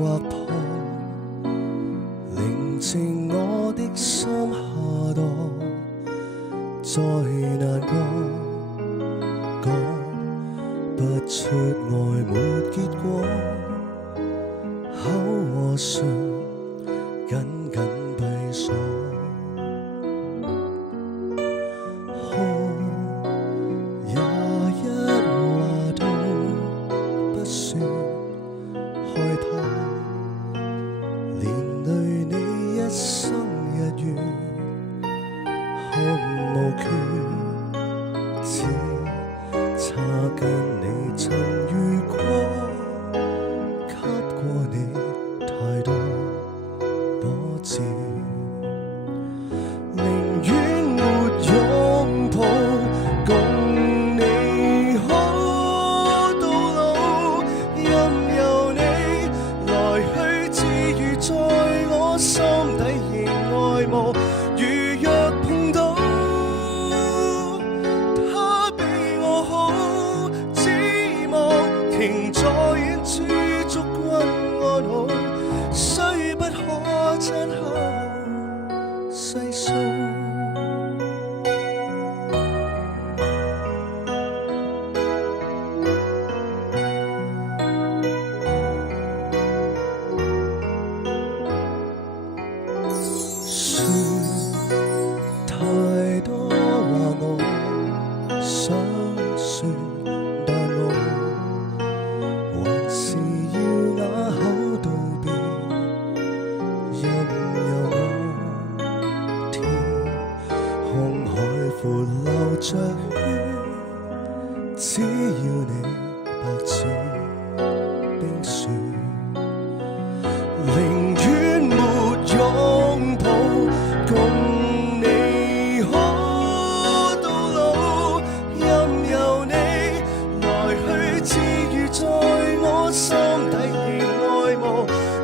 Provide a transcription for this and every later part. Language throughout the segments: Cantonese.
劃破，寧靜我的心下墮，再難過，講不出愛沒結果，口和唇緊緊閉鎖，也一話都不算害怕，連累你一生日月，看無缺，只差跟你曾遇過，給過你太多波折，寧願沒擁抱，共你可到老，任由你來去自如，在我心底仍愛慕。如若碰到他比我好，只望停在遠處，祝君安好，雖不可親口細數。說太多話我想說，但我還是要啞口道別，任由我天空海闊流着血，只要你白似冰雪，寧願沒擁抱，共你可到老，任由你來去自如，在我心底仍愛慕。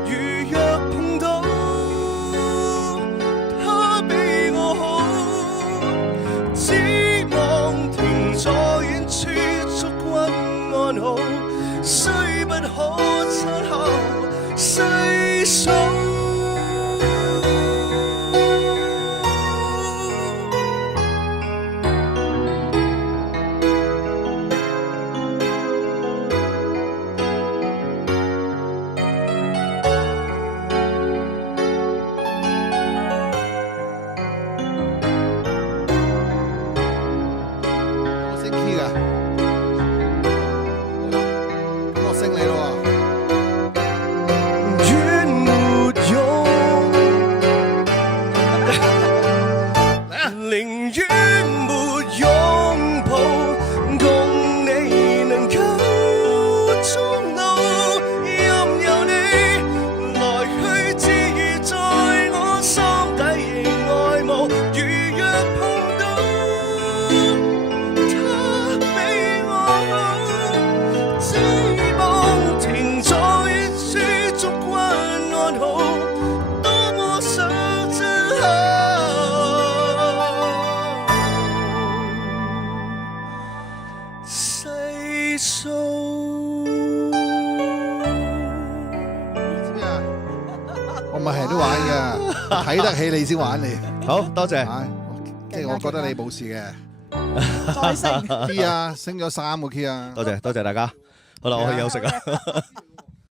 如若碰到他比我好，只望停在遠處，祝君安好，雖不可親口細數。我升 key 㗎，咁我升你咯喎。願沒擁，寧願沒擁抱，共你能夠終老，任由你來去自如，在我心底仍愛慕。如若碰到他比我好，只望停在遠處，祝君安好，多麼想親口細數。知唔知啊？我唔係成日都玩㗎，睇得起你先玩你。好多謝。唉即係我覺得你冇事嘅。再升。 key 啊，升咗3個 key 啊。多謝大家。好啦，我去休息啦。